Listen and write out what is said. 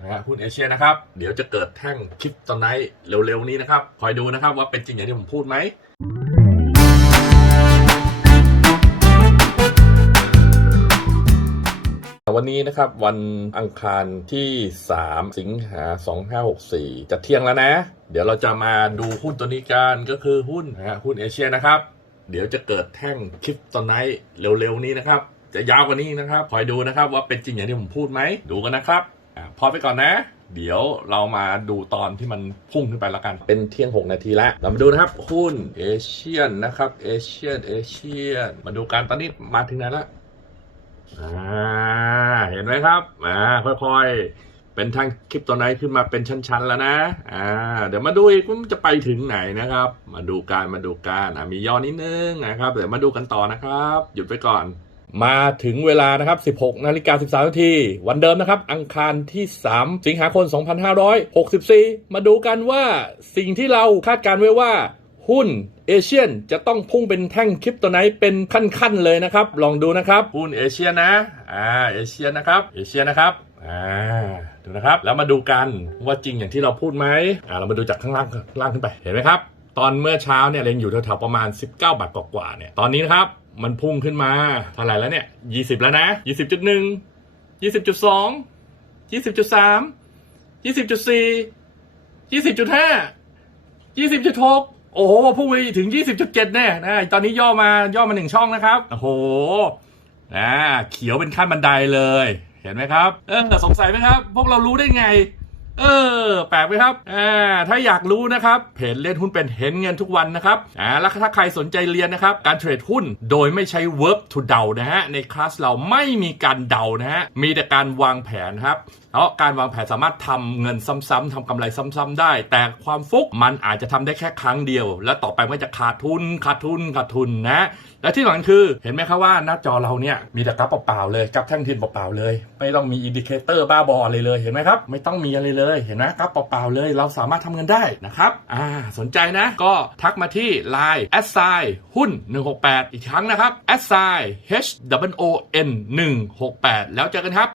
นะฮะหุ้นเอเชียนะครับ เดี๋ยวจะเกิดแท่งคลิปตอนไนเร็วๆนี้นะครับ คอยดูนะครับว่าเป็นจริงอย่างที่ผมพูดไหมวันนี้นะครับวันอังคารที่ 3 สิงหา 2564 จะเที่ยงแล้วนะ เดี๋ยวเราจะมาดูหุ้นตัวนี้กันก็คือหุ้นนะฮะหุ้นเอเชียนะครับ เดี๋ยวจะเกิดแท่งคลิปตอนไนเร็วๆนี้นะครับ จะยาวกว่านี้นะครับคอยดูนะครับว่าเป็นจริงอย่างที่ผมพูดไหมดูกันนะครับ พอไปก่อนนะ เดี๋ยวเรามาดูตอนที่มันพุ่งขึ้นไปแล้วกัน เป็นเที่ยง 6 นาทีแล้ว เรามาดูนะครับหุ้นเอเชียนนะครับเอเชียนเอเชียนมาดูกันตอนนี้มาถึงไหนแล้วอ่าเห็นไหมครับอ่าค่อยๆ เป็นทางคลิปตัวไหนขึ้นมาเป็นชั้นๆแล้วนะอ่าเดี๋ยวมาดูอีกว่ามันจะไปถึงไหนนะครับ มาดูการมาดูการอ่ามีย่อนิดนึงนะครับ เดี๋ยวมาดูกันต่อนะครับ หยุดไปก่อน มาถึงเวลานะครับ 16 นาฬิกา 13 นาที วันเดิมนะครับ อังคารที่ 3 สิงหาคม 2564 มาดูกันว่าสิ่งที่เราคาดการไว้ว่าหุ้นเอเชียนจะต้องพุ่งเป็นแท่งคริปโตัวไหนเป็นขั้นๆเลยนะครับ ลองดูนะครับหุ้นเอเชียนะ อ่า เอเชียนะครับ เอเชียนะครับ อ่า ดูนะครับ แล้วมาดูกันว่าจริงอย่างที่เราพูดไหมอ่า เรามาดูจากข้างล่างล่างขึ้นไป เห็นไหมครับ ตอนเมื่อเช้าเนี่ยเล็งอยู่แถวๆประมาณ 19 บาทกว่าๆเนี่ย ตอนนี้นะครับ มันพุ่งขึ้นมาเท่าไหร่แล้วเนี่ย20แล้วนะ20.1 20.2 20.3 20.4 20.5ยี่สิบจุดหกโอ้โหพุ่งไปถึงยี่สิบจุดเจ็ดแน่นะตอนนี้ย่อมาย่อมาหนึ่งช่องนะครับโอ้โหนะเขียวเป็นขั้นบันไดเลย เห็นไหมครับ เออสงสัยไหมครับ พวกเรารู้ได้ไง เออ แปลกไหมครับอ่าถ้าอยากรู้นะครับเพจเล่นหุ้นเป็นเห็นเงินทุกวันนะครับอ่าแล้วถ้าใครสนใจเรียนนะครับ การเทรดหุ้นโดยไม่ใช้ verb to เดานะฮะในคลาสเราไม่มีการเดานะฮะมีแต่การวางแผนครับเพราะการวางแผนสามารถทำเงินซ้ำๆทำกำไรซ้ำๆได้ แต่ความฟุกมันอาจจะทำได้แค่ครั้งเดียว แล้วต่อไปมันจะขาดทุนขาดทุนขาดทุนนะ และที่สำคัญคือเห็นไหมครับว่าหน้าจอเราเนี่ยมีแต่กราฟเปล่าๆเลยกราฟแท่งเทียนเปล่าๆเลย ไม่ต้องมีอินดิเคเตอร์บ้าบออะไรเลยเห็นไหมครับ ไม่ต้องมีอะไรเลยเห็นไหมกรับเปล่าๆเลย เราสามารถทำเงินได้นะครับอ่าสนใจนะ ก็ทักมาที่ Line a s s i หุ้น 168 อีกครั้งนะครับ a s s i H W O N 168 แล้วเจอกันครับ